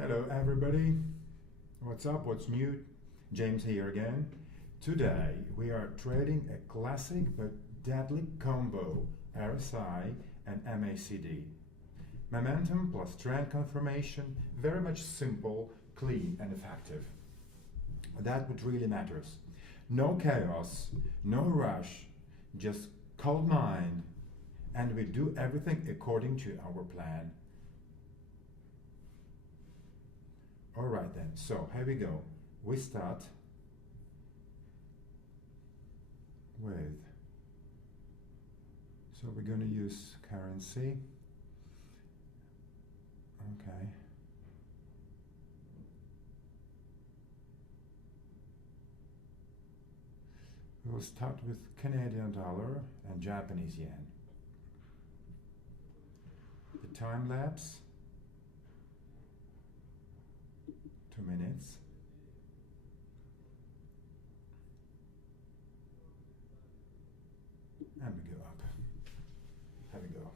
Hello everybody, what's up, what's new? James here again. Today we are trading a classic but deadly combo, RSI and MACD. Momentum plus trend confirmation, very much simple, clean and effective. That's what really matters. No chaos, no rush, just cold mind, and we do everything according to our plan. Alright then, so here we go. We start with, so we're going to use currency. Okay. We'll start with Canadian dollar and Japanese yen. The time lapse, 2 minutes. And we go up. Here we go.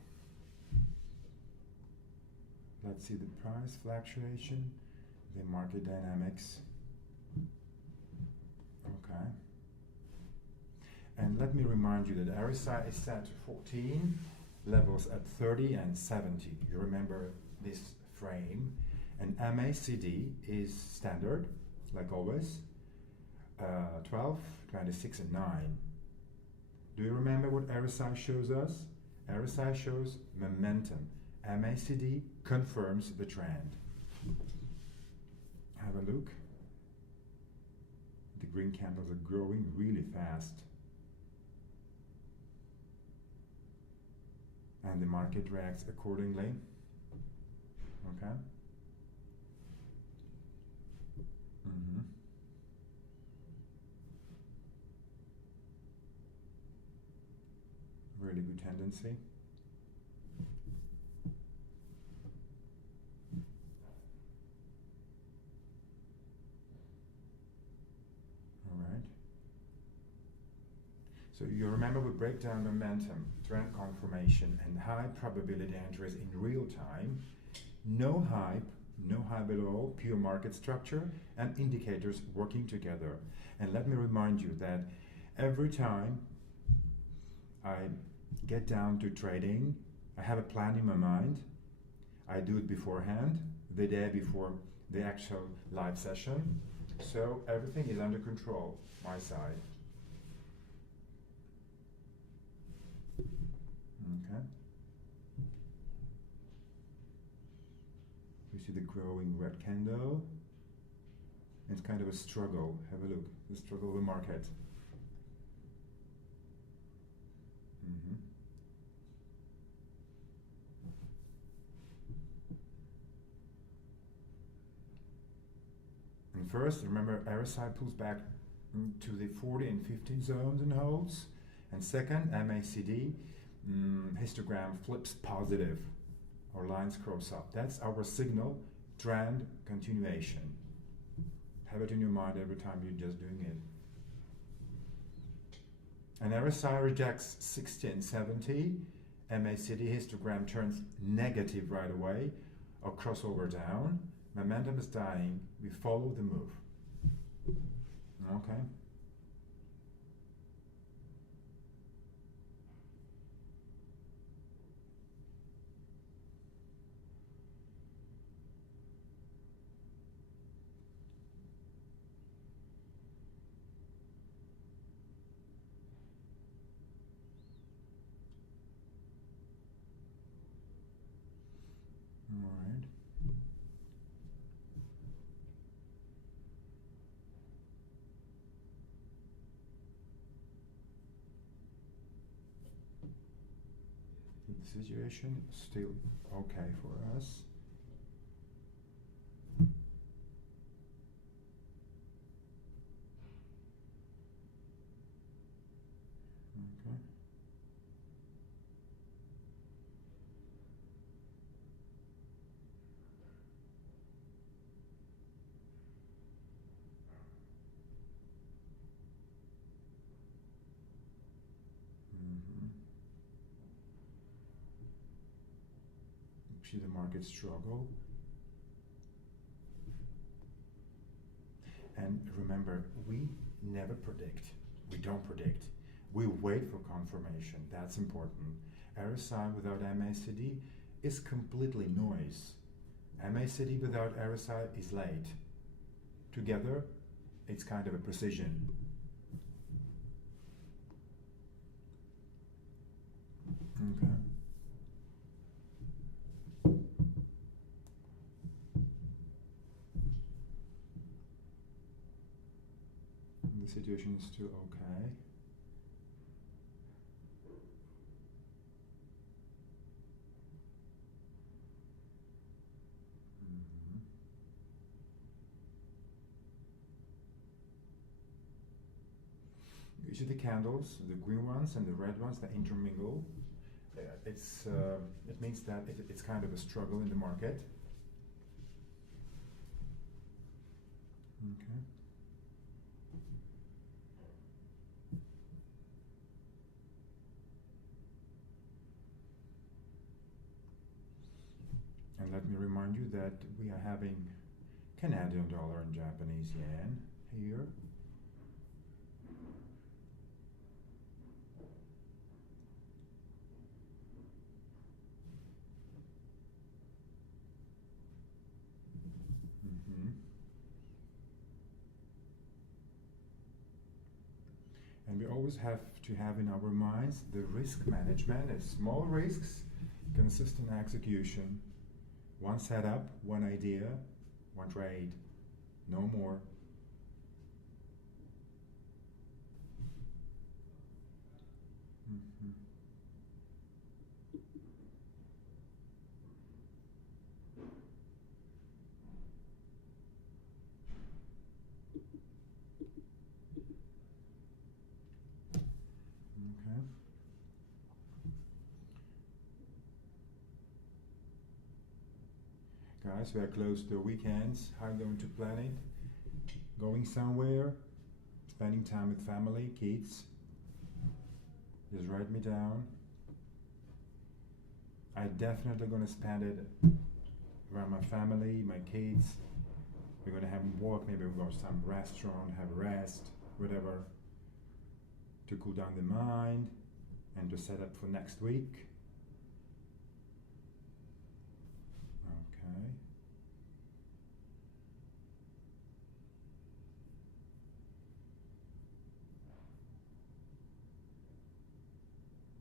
Let's see the price fluctuation, the market dynamics. Okay. And let me remind you that RSI is set to 14, levels at 30 and 70. You remember this frame. And MACD is standard, like always, 12, 26 and 9. Do you remember what RSI shows us? RSI shows momentum. MACD confirms the trend. Have a look. The green candles are growing really fast. And the market reacts accordingly. Okay. Really good tendency. All right. So you remember we break down momentum, trend confirmation, and high probability entries in real time. No hype at all, pure market structure and indicators working together. And let me remind you that every time I get down to trading, I have a plan in my mind. I do it beforehand, the day before the actual live session. So everything is under control, my side. Okay. You see the growing red candle. It's kind of a struggle. Have a look. The struggle of the market. And first, remember, RSI pulls back to the 40 and 15 zones and holds. And second, MACD histogram flips positive. Our lines cross up. That's our signal, trend continuation. Have it in your mind every time you're just doing it. And RSI rejects 60 and 70. MACD histogram turns negative right away, or crossover down. Momentum is dying. We follow the move. Okay. All right. The situation still okay for us. Okay. See the market struggle. And remember, we never predict. We don't predict. We wait for confirmation. That's important. RSI without MACD is completely noise. MACD without RSI is late. Together, it's kind of a precision. Okay. The situation is still okay. Usually the candles, the green ones and the red ones, they intermingle. It means that it's kind of a struggle in the market. Okay. And let me remind you that we are having Canadian dollar and Japanese yen here. And we always have to have in our minds the risk management as small risks, consistent execution, one setup, one idea, one trade, no more. Guys, we are close to the weekends. How are you going to plan it? Going somewhere? Spending time with family, kids? Just write me down. I'm definitely going to spend it around my family, my kids. We're going to have a walk, maybe we'll go to some restaurant, have a rest, whatever, to cool down the mind and to set up for next week. Okay.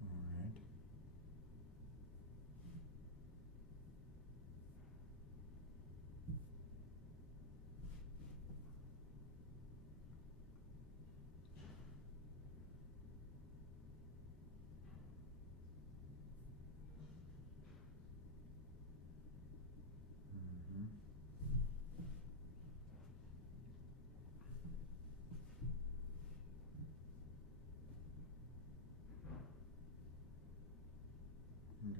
All right. Good.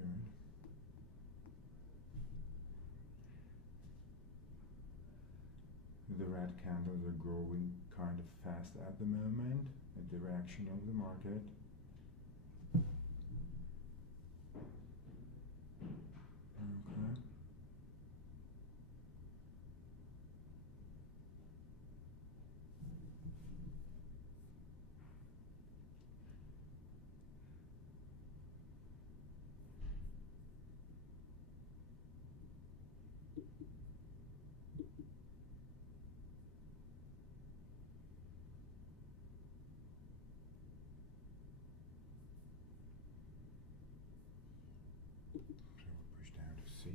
The red candles are growing kind of fast at the moment, the direction of the market. Okay. So we'll push down to C.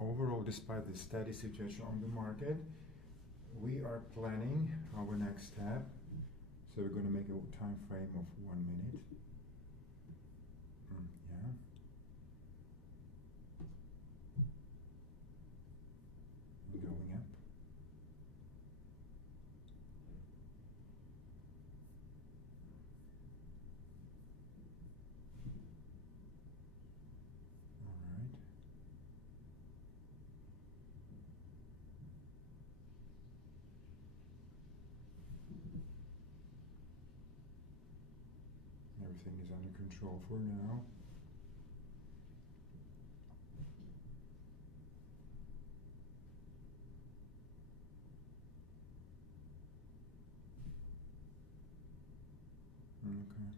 Overall, despite the steady situation on the market, we are planning our next step. So we're going to make a time frame of 1 minute. Yeah. And going up. All right. everything is under control for now. Okay.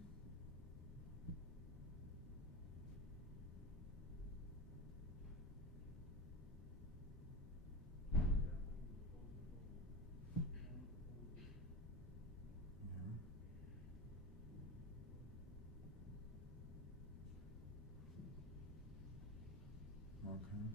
Yeah. Okay.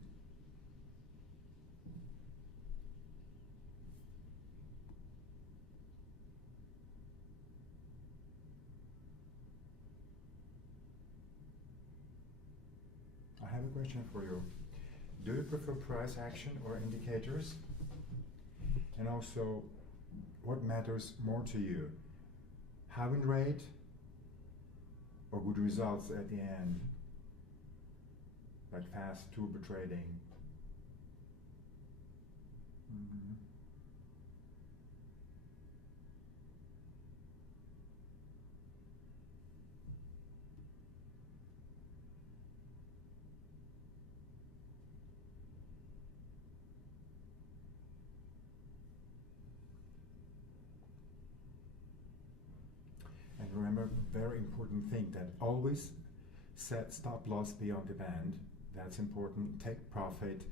I have a question for you. Do you prefer price action or indicators? And also, what matters more to you? High win rate or good results at the end? Like fast turbo trading? Mhm. And remember, very important thing that always set stop loss beyond the band. That's important. Take profit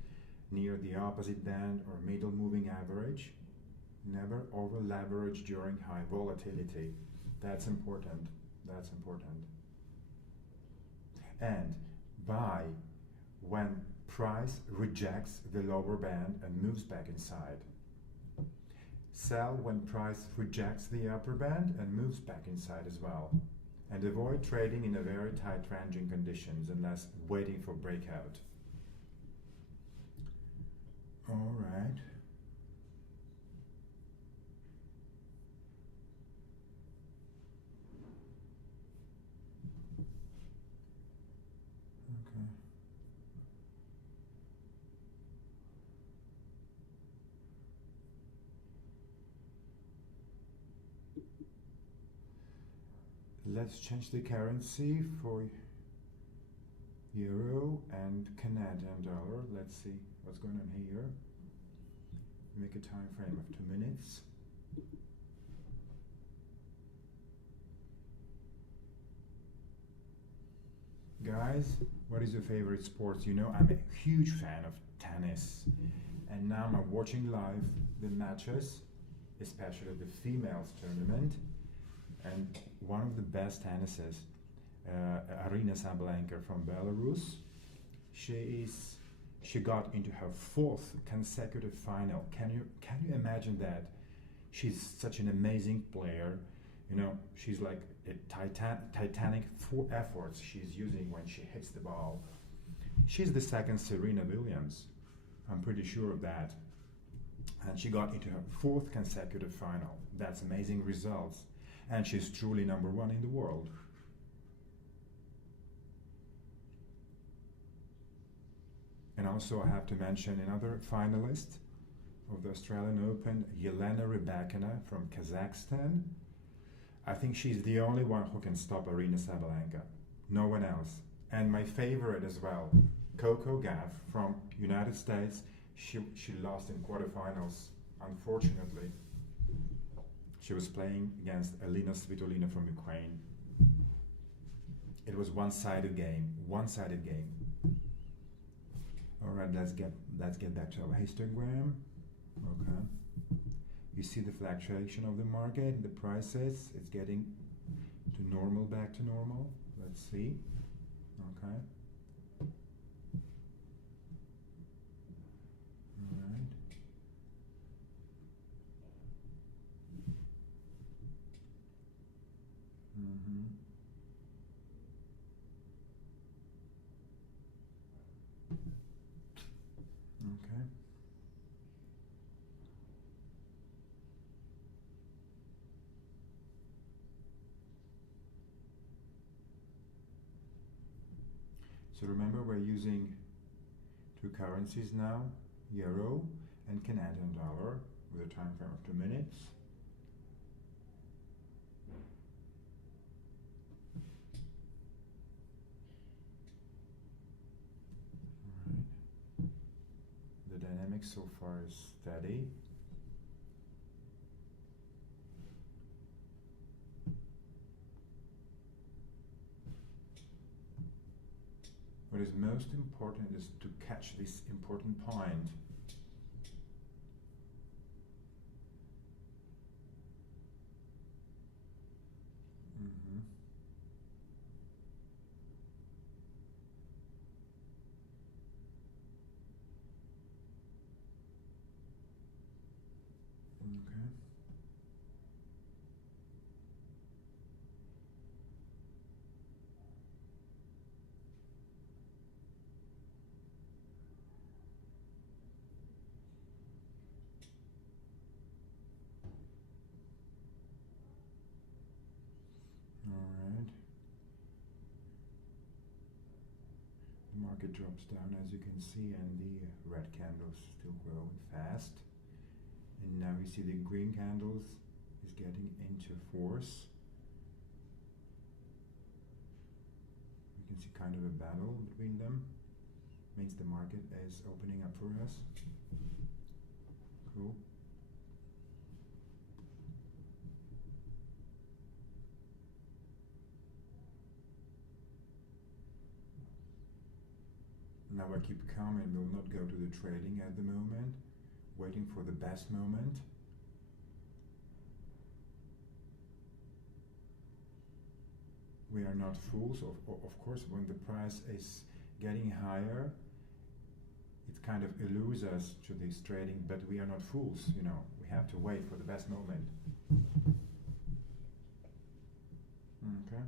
near the opposite band or middle moving average. Never over leverage during high volatility. That's important. That's important. And buy when price rejects the lower band and moves back inside. Sell when price rejects the upper band and moves back inside as well. And avoid trading in a very tight ranging conditions unless waiting for breakout. All right. Okay. Let's change the currency for euro and Canadian dollar. Let's see what's going on here. Make a time frame of 2 minutes. Guys, what is your favorite sports? You know, I'm a huge fan of tennis. And now I'm watching live the matches, especially the females tournament. And one of the best tennisers, Arina Sabalenka from Belarus, she got into her 4th consecutive final. Can you imagine that? She's such an amazing player. You know, she's like a titanic efforts she's using when she hits the ball. She's the second Serena Williams. I'm pretty sure of that. And she got into her 4th consecutive final. That's amazing results. And she's truly number 1 in the world. And also I have to mention another finalist of the Australian Open, Jelena Rybakina from Kazakhstan. I think she's the only one who can stop Arina Sabalenka. No one else. And my favorite as well, Coco Gauff from United States. She lost in quarterfinals, unfortunately. She was playing against Elina Svitolina from Ukraine. It was one-sided game. One-sided game. All right, let's get back to our histogram. Okay. You see the fluctuation of the market, the prices. It's getting to normal, back to normal. Let's see. Okay. All right. Mm-hmm. Okay. So remember, we're using 2 currencies now, euro and Canadian dollar, with a time frame of 2 minutes. dynamics so far is steady. What is most important is to catch this important point. Okay. All right. The market drops down, as you can see, and the red candles still growing fast. And now we see the green candles is getting into force. We can see kind of a battle between them. Means the market is opening up for us. Cool. Now I keep calm and will not go to the trading at the moment, waiting for the best moment. We are not fools. Of course, when the price is getting higher, it kind of eludes us to this trading, but we are not fools, you know. We have to wait for the best moment. Okay.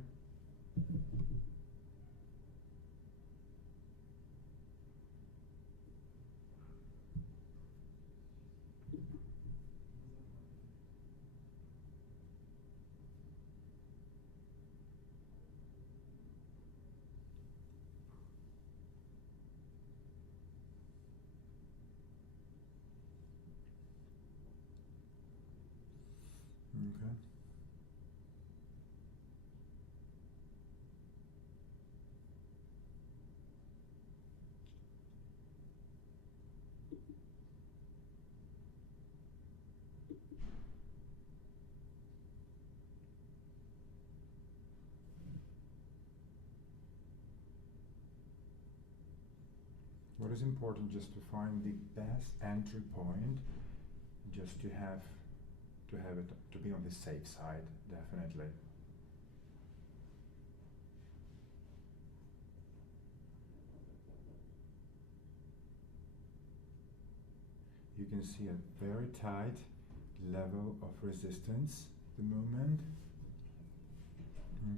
Okay. What is important, just to find the best entry point, just to have it to be on the safe side, definitely. You can see a very tight level of resistance at the moment.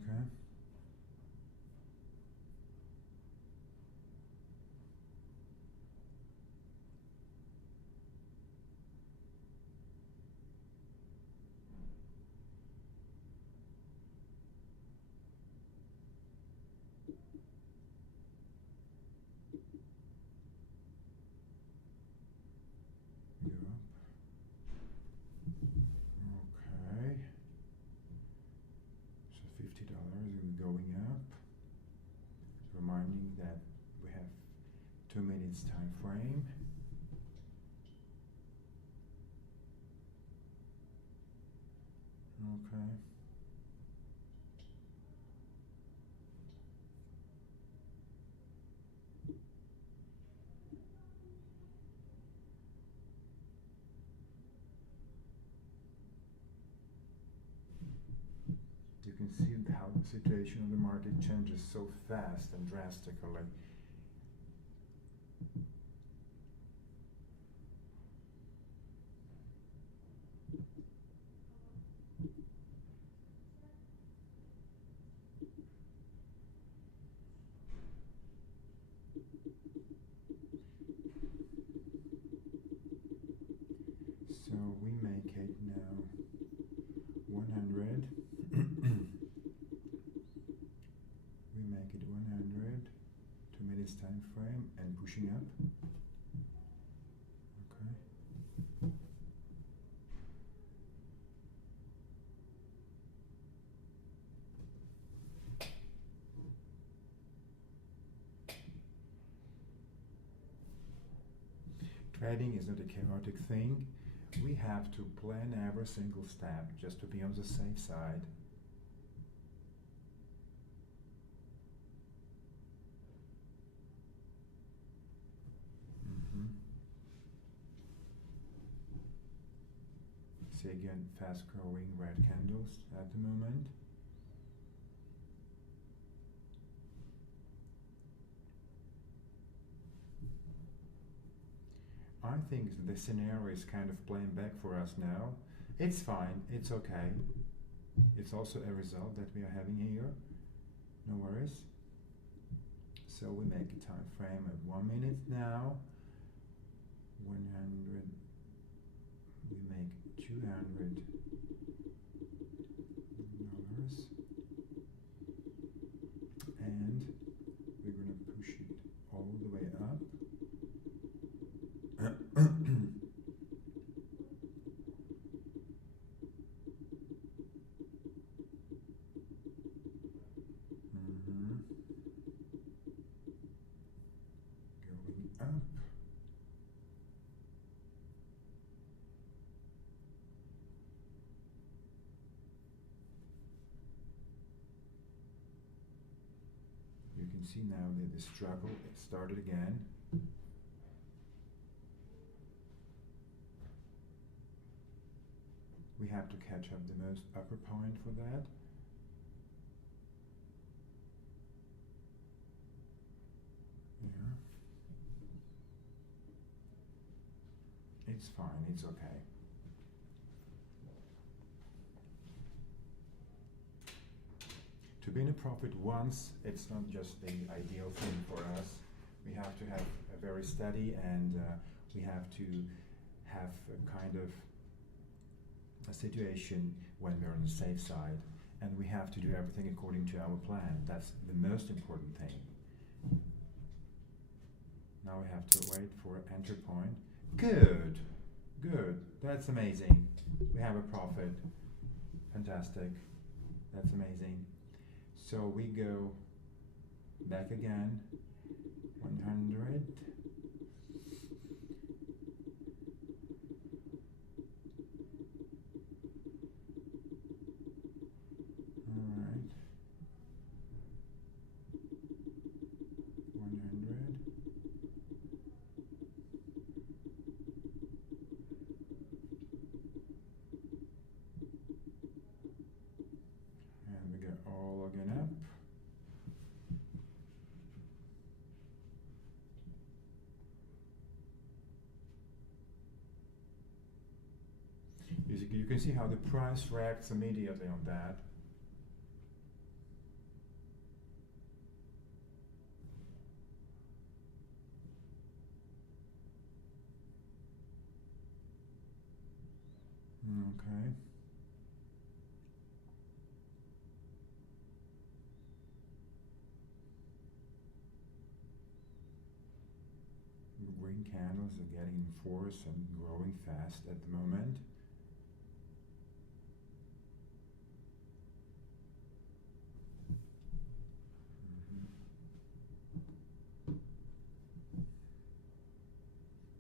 Okay. Okay. So $50 is going up. Reminding that we have 2 minutes time frame. Okay. You can see how the situation of the market changes so fast and drastically. So we make it now 100. We make it 100, 2 minutes time frame, and pushing up. Okay. Trading is not a chaotic thing. We have to plan every single step just to be on the safe side. See again, fast growing red candles at the moment. I think the scenario is kind of playing back for us now. It's fine, it's okay. It's also a result that we are having here. No worries. So we make a time frame of 1 minute now. 100. We make $200. And we're gonna push it all the way up. Going up. You can see now that the struggle started again. We have to catch up the most upper point for that. Yeah. It's fine, it's okay. To be in a profit once, it's not just the ideal thing for us. We have to have a very steady and we have to have a kind of a situation when we're on the safe side, and we have to do everything according to our plan. That's the most important thing. Now we have to wait for enter point. Good, good, that's amazing. We have a profit, fantastic, that's amazing. So we go back again, 100. Alright. 100. And we go all again up. You can see how the price reacts immediately on that. Okay. The green candles are getting in force and growing fast at the moment.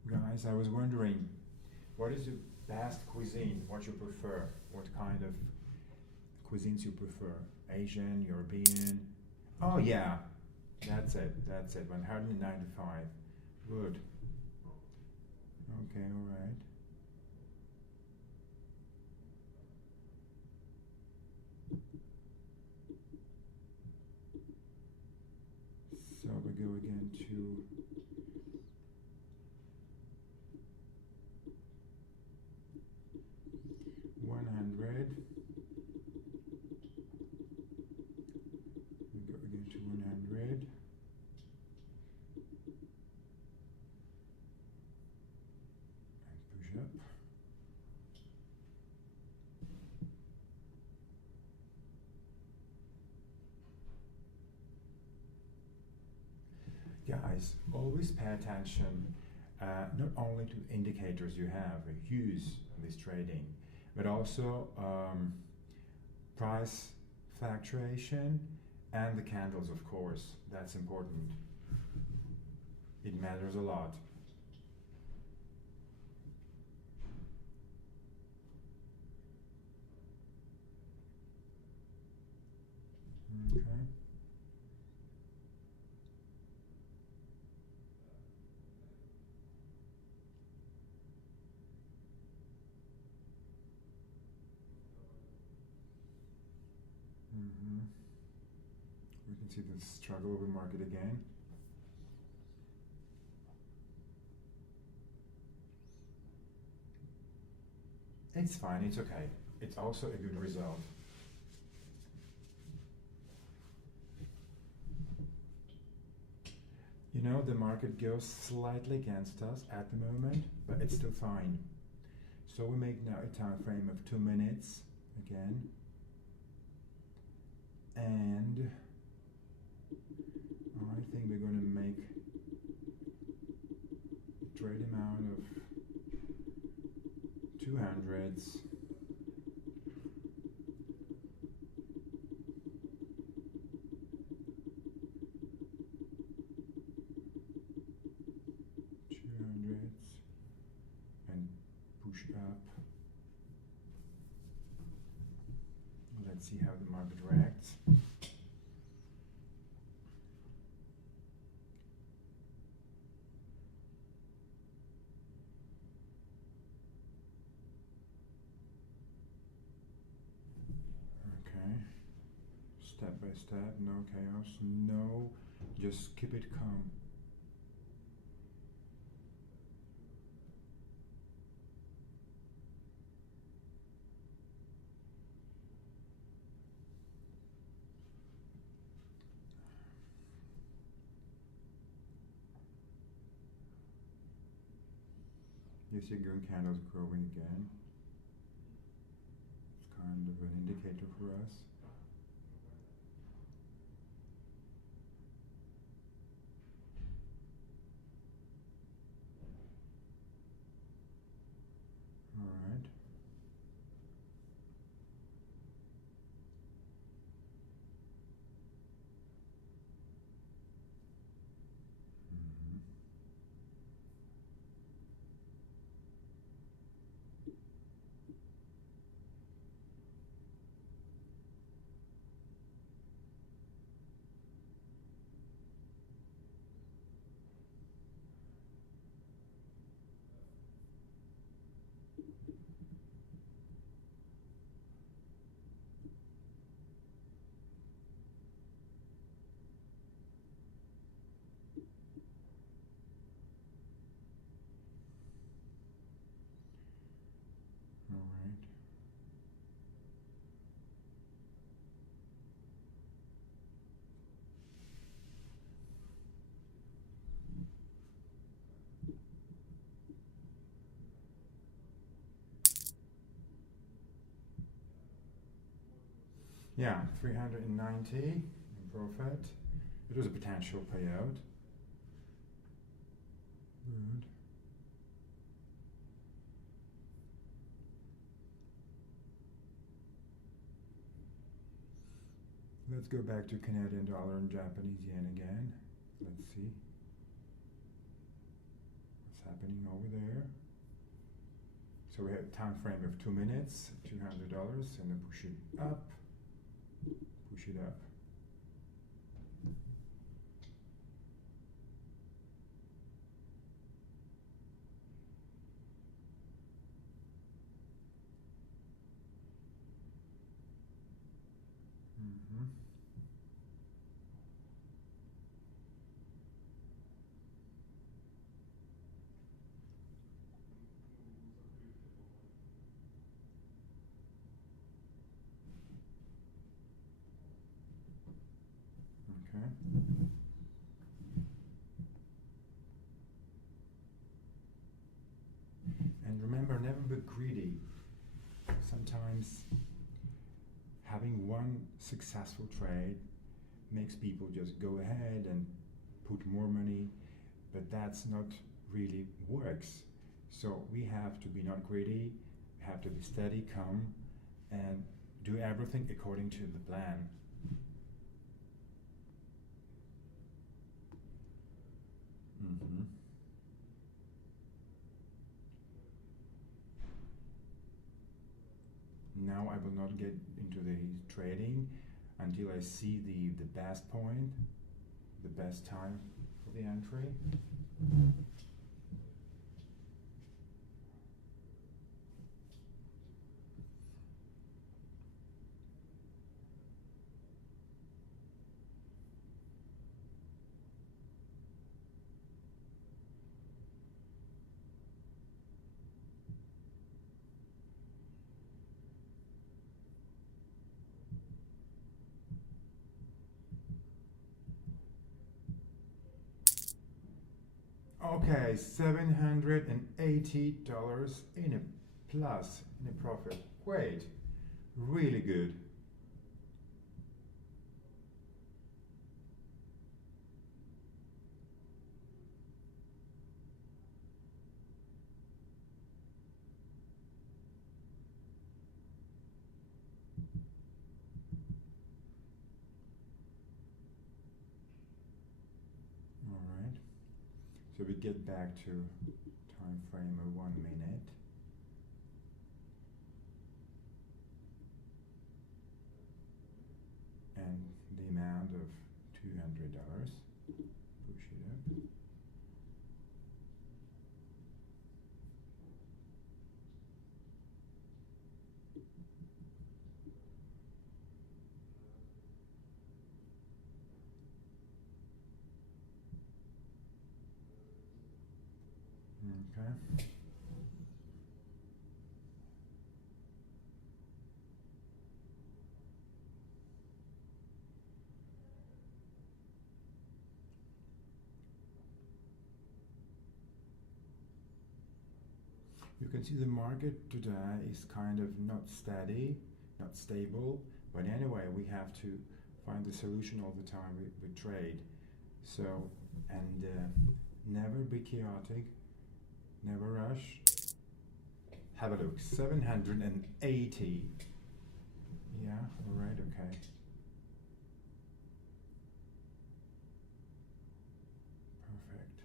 Guys, I was wondering, what is your best cuisine? What you prefer? What kind of cuisines you prefer? Asian, European? Oh yeah, that's it, 195. Good. Okay, alright. So we go again to $100. We go again to 100. And push up. Guys, always pay attention not only to indicators you have, use this trading, but also price fluctuation and the candles, of course. That's important. It matters a lot. We can see the struggle of the market again. It's fine, it's okay. It's also a good result. You know, the market goes slightly against us at the moment, but it's still fine. So we make now a time frame of 2 minutes again. And I think we're going to make a trade amount of 200s. And push up. Let's see how the market reacts. Okay, step by step, no chaos, no, just keep it calm. You see green candles growing again. It's kind of an indicator for us. All right. All right. Yeah, 390 in profit. It was a potential payout. Good. Let's go back to Canadian dollar and Japanese yen again. Let's see what's happening over there. So we have a time frame of 2 minutes, $200, and then push it up, push it up. Okay. And remember, never be greedy. Sometimes having one successful trade makes people just go ahead and put more money, but that's not really works. So we have to be not greedy, have to be steady, calm, and do everything according to the plan. Now I will not get into the trading until I see the best point, the best time for the entry. Okay, $780 in a plus, in a profit. Great, really good. All right. So we get back to time frame of 1 minute. And the amount of $200. Push it up. Okay. You can see the market today is kind of not steady, not stable, but anyway, we have to find the solution all the time with trade. So, and never be chaotic, never rush. Have a look, 780. Yeah, all right, okay. Perfect.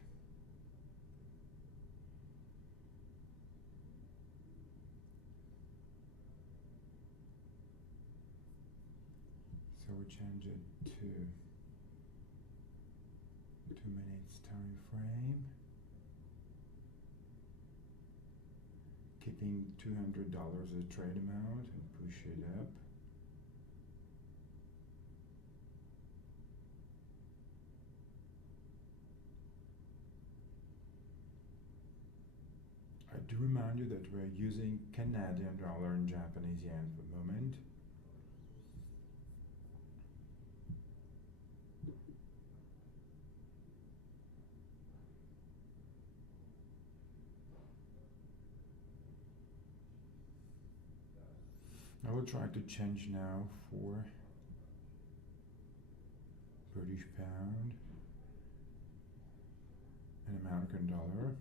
So we change it to 2 minutes time frame. Keeping $200 a trade amount and push it up. I do remind you that we're using Canadian dollar and Japanese yen for the moment. I will try to change now for British pound and American dollar.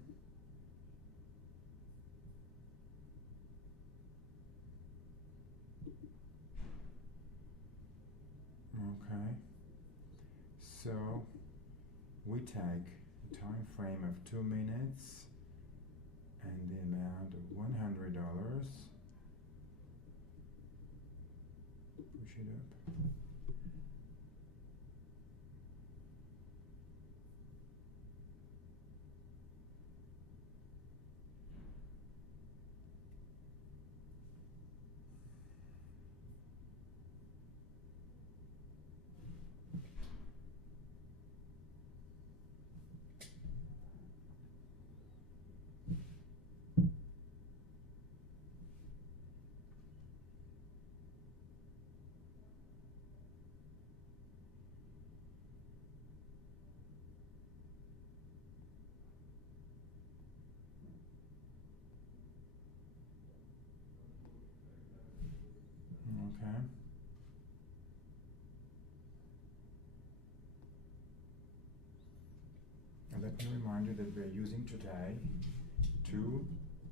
Okay, so we take a time frame of 2 minutes and the amount of $100. Push it up. Okay. And let me remind you that we're using today two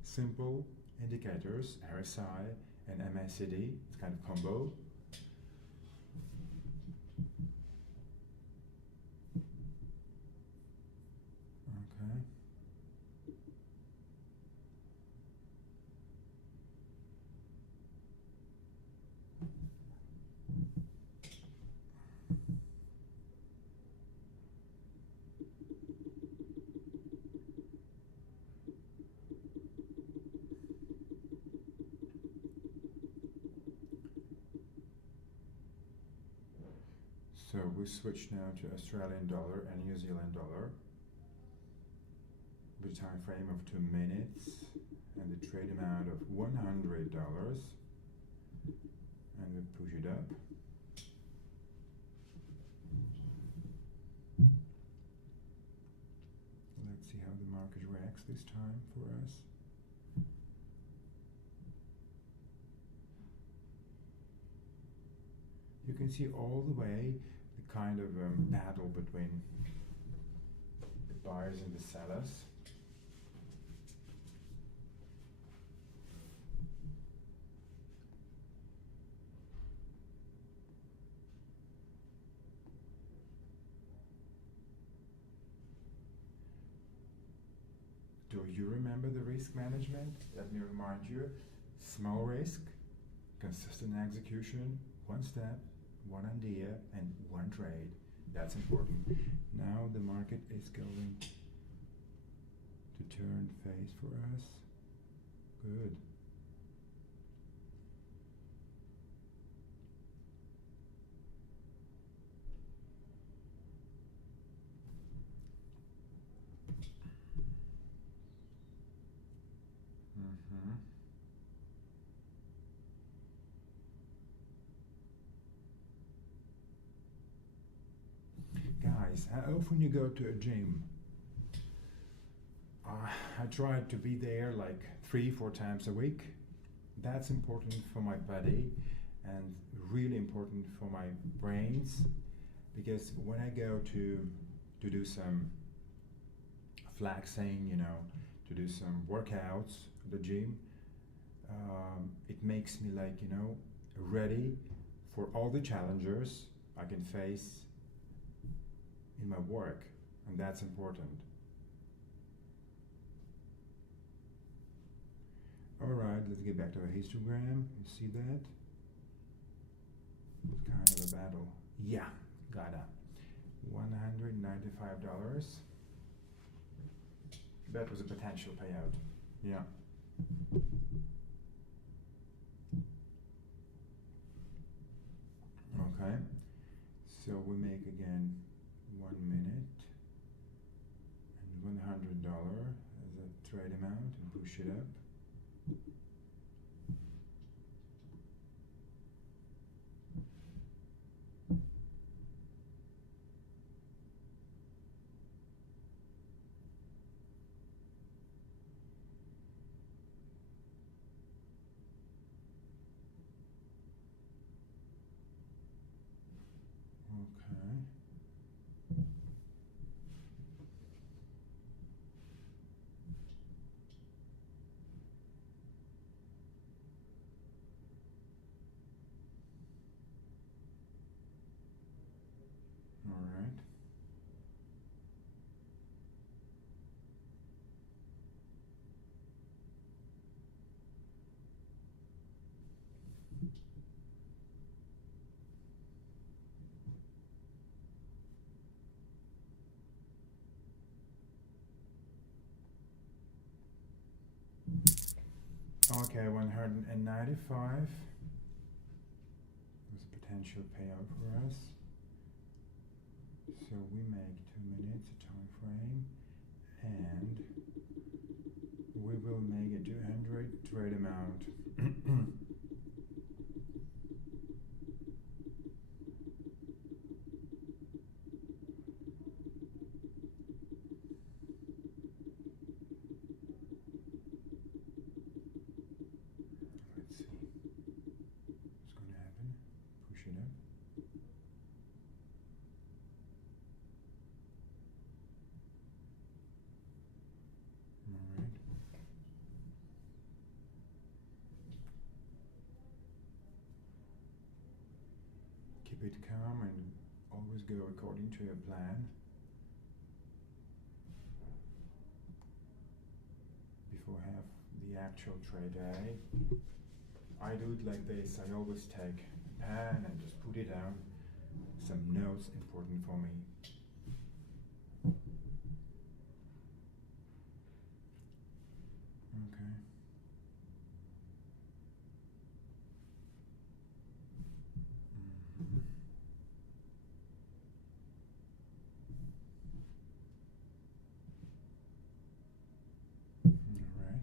simple indicators, RSI and MACD. It's kind of combo. Okay. So we switch now to Australian dollar and New Zealand dollar with a time frame of 2 minutes and the trade amount of $100 and we push it up. let's see how the market reacts this time for us. You can see all the way the kind of battle between the buyers and the sellers. Do you remember the risk management? Let me remind you, small risk, consistent execution, one step, one idea, and one trade. That's important. Now the market is going to turn phase for us. Good. Guys, how often you go to a gym? I try to be there like 3-4 times a week. That's important for my body and really important for my brains, because when I go to do some flexing, to do some workouts at the gym, it makes me like, ready for all the challenges I can face in my work, and that's important. Alright, let's get back to our histogram. You see that? It's kind of a battle. Yeah, got it. $195. That was a potential payout. Yeah. Okay, so we make again 1 minute and $100 as a trade amount and push it up. Okay. All right. Okay, 195 was a potential payout for us. So we make 2 minutes a time frame, and we will make a 200 trade amount. Let's see what's going to happen. Push it up. All right. Keep it calm and always go according to your plan. Before I have the actual trade day, I do it like this. I always take a pen and just put it down. Some notes important for me. Okay. Mhm. All right.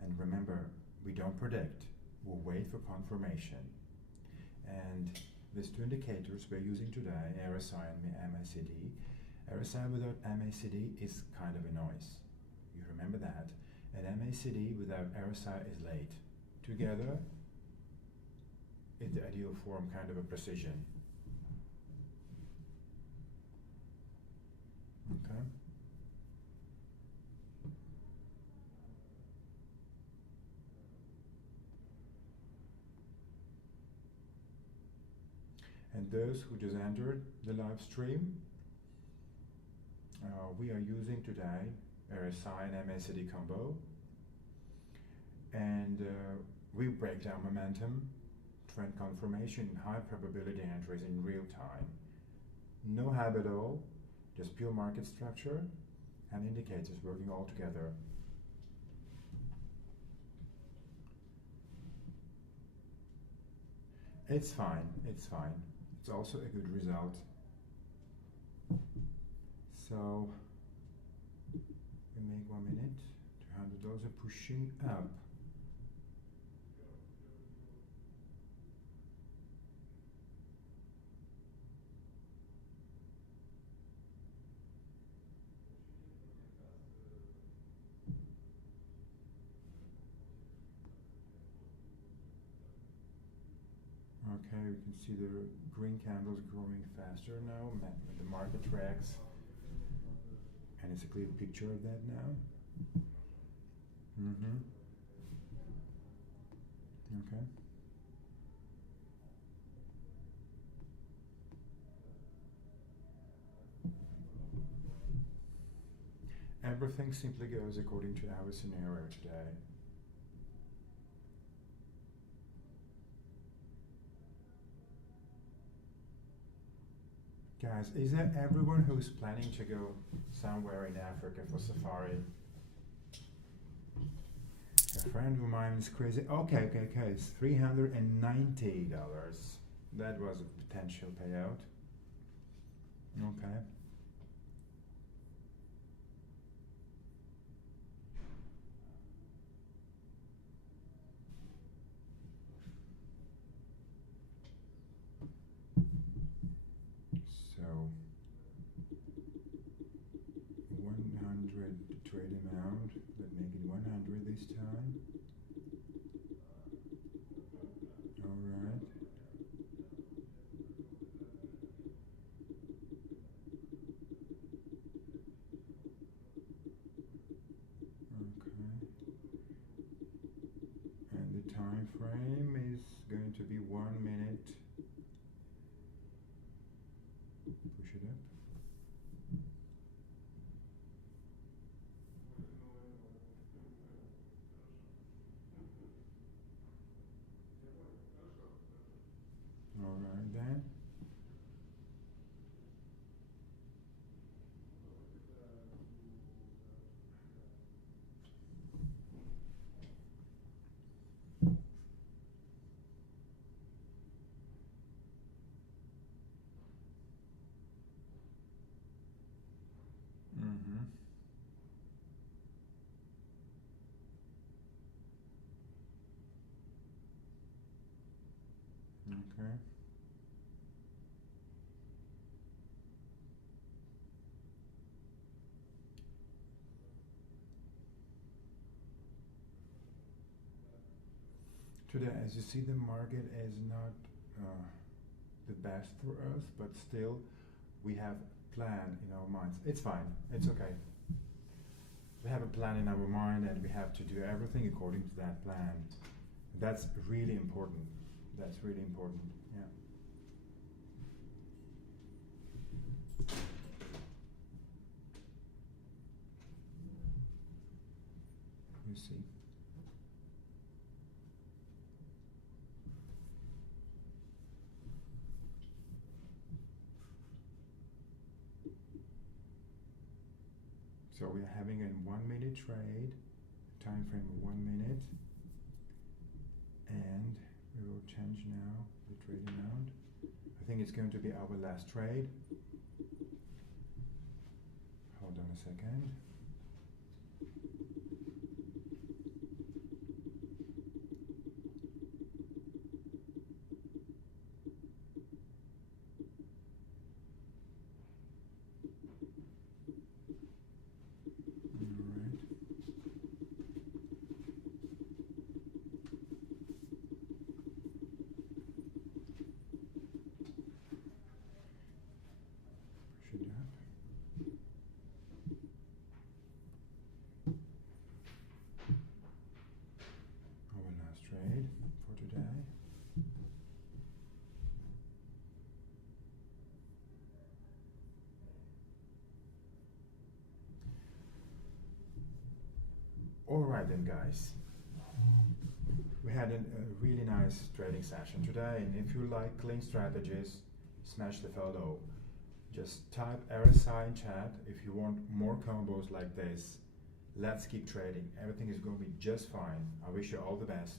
And remember, we don't predict, we'll wait for confirmation. And These two indicators we're using today, RSI and MACD. RSI without MACD is kind of a noise. You remember that. And MACD without RSI is late. Together, in the ideal form, kind of a precision. Okay. And those who just entered the live stream, we are using today RSI and MACD combo, and we break down momentum, trend confirmation, high probability entries in real time. No hype at all, just pure market structure and indicators working all together. It's fine, it's fine. It's also a good result. So we make 1 minute, $200 are pushing up. Okay, we can see the green candles growing faster now, the market tracks, and it's a clear picture of that now. Okay. Everything simply goes according to our scenario today. Guys, is there everyone who's planning to go somewhere in Africa for safari? A friend of mine is crazy. Okay, it's $390. That was a potential payout. Okay. So 100 trade amount. Let's make it 100 this time. All right. Okay. And the time frame is going to be 1 minute. Push it up. All right then. Okay. Today, as you see, the market is not the best for us, but still we have a plan in our minds. It's fine, it's okay. We have a plan in our mind and we have to do everything according to that plan. That's really important. That's really important, yeah. You see. So we're having a 1 minute trade, time frame of 1 minute, and we will change now the trade amount. I think it's going to be our last trade. Hold on a second. Alright then, guys. We had a really nice trading session today, and if you like clean strategies, smash the follow. Just type RSI in chat if you want more combos like this. Let's keep trading. Everything is going to be just fine. I wish you all the best.